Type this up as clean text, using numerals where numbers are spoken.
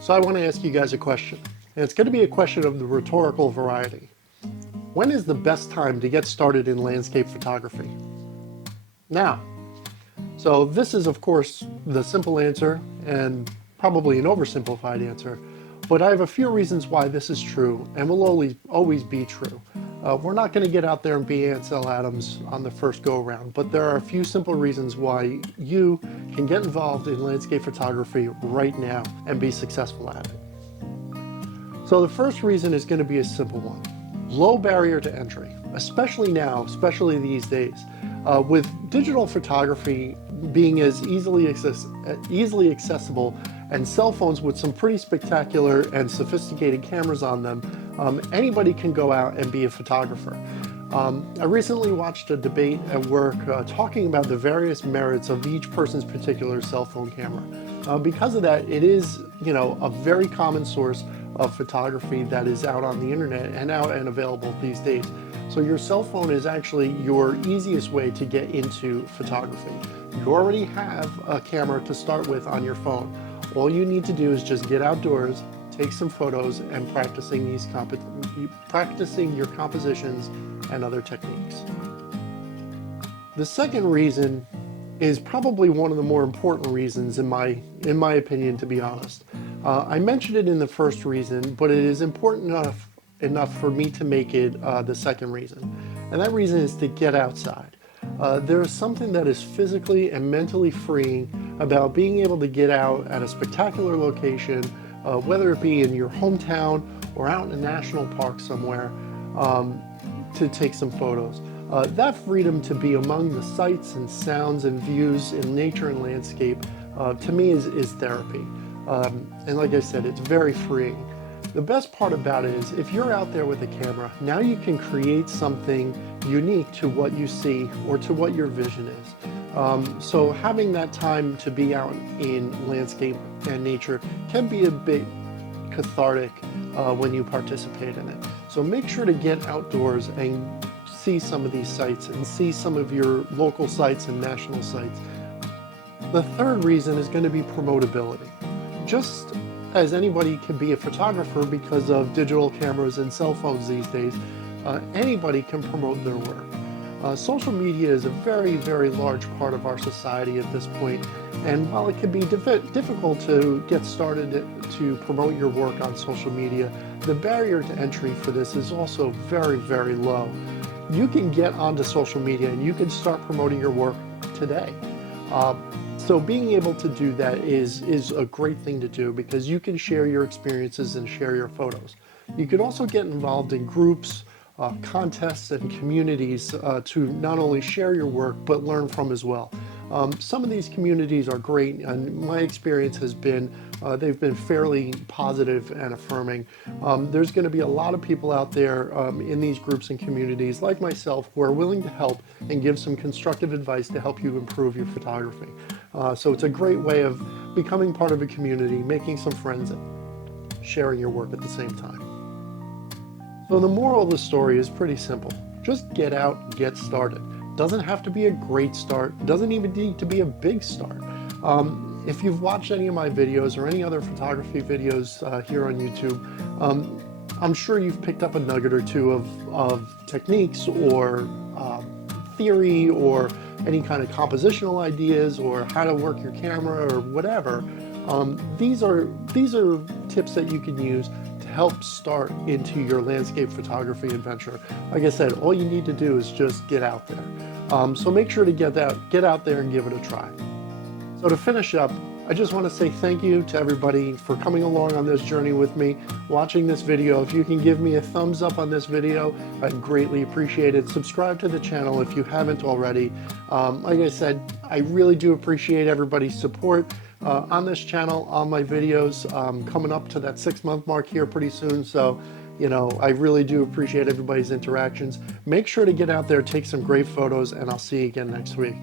So I want to ask you guys a question, and it's going to be a question of the rhetorical variety. When is the best time to get started in landscape photography? Now. So this is, of course, the simple answer and probably an oversimplified answer, but I have a few reasons why this is true and will always be true. We're not going to get out there and be Ansel Adams on the first go-around, but there are a few simple reasons why you can get involved in landscape photography right now and be successful at it. So the first reason is going to be a simple one. Low barrier to entry, especially now, especially these days. With digital photography being as easily accessible and cell phones with some pretty spectacular and sophisticated cameras on them, anybody can go out and be a photographer. I recently watched a debate at work talking about the various merits of each person's particular cell phone camera. Because of that, it is, a very common source of photography that is out on the internet and out and available these days. So your cell phone is actually your easiest way to get into photography. You already have a camera to start with on your phone. All you need to do is just get outdoors, take some photos, and practicing your compositions and other techniques. The second reason is probably one of the more important reasons in my opinion, to be honest. I mentioned it in the first reason, but it is important enough for me to make it the second reason. And that reason is to get outside. There is something that is physically and mentally freeing about being able to get out at a spectacular location, whether it be in your hometown or out in a national park somewhere, to take some photos. That freedom to be among the sights and sounds and views in nature and landscape, to me is therapy. And like I said, it's very freeing. The best part about it is if you're out there with a camera, now you can create something unique to what you see or to what your vision is. So having that time to be out in landscape and nature can be a bit cathartic when you participate in it. So make sure to get outdoors and see some of these sites and see some of your local sites and national sites. The third reason is going to be promotability. Just as anybody can be a photographer because of digital cameras and cell phones these days, anybody can promote their work. Social media is a very, very large part of our society at this point, and while it can be difficult to get started to promote your work on social media, the barrier to entry for this is also very, very low. You can get onto social media and you can start promoting your work today. So being able to do that is a great thing to do because you can share your experiences and share your photos. You can also get involved in groups, contests, and communities to not only share your work but learn from as well. Some of these communities are great, and my experience has been they've been fairly positive and affirming. There's going to be a lot of people out there in these groups and communities like myself who are willing to help and give some constructive advice to help you improve your photography. So it's a great way of becoming part of a community, making some friends, and sharing your work at the same time. So the moral of the story is pretty simple. Just get out and get started. Doesn't have to be a great start. Doesn't even need to be a big start. If you've watched any of my videos or any other photography videos here on YouTube, I'm sure you've picked up a nugget or two of techniques or theory or any kind of compositional ideas or how to work your camera or whatever. These are tips that you can use to help start into your landscape photography adventure. Like I said, all you need to do is just get out there. So make sure to get out there and give it a try. So to finish up, I just want to say thank you to everybody for coming along on this journey with me, watching this video. If you can give me a thumbs up on this video, I'd greatly appreciate it. Subscribe to the channel if you haven't already. Like I said, I really do appreciate everybody's support on this channel, on my videos. Coming up to that 6-month mark here pretty soon, so I really do appreciate everybody's interactions. Make sure to get out there, take some great photos, and I'll see you again next week.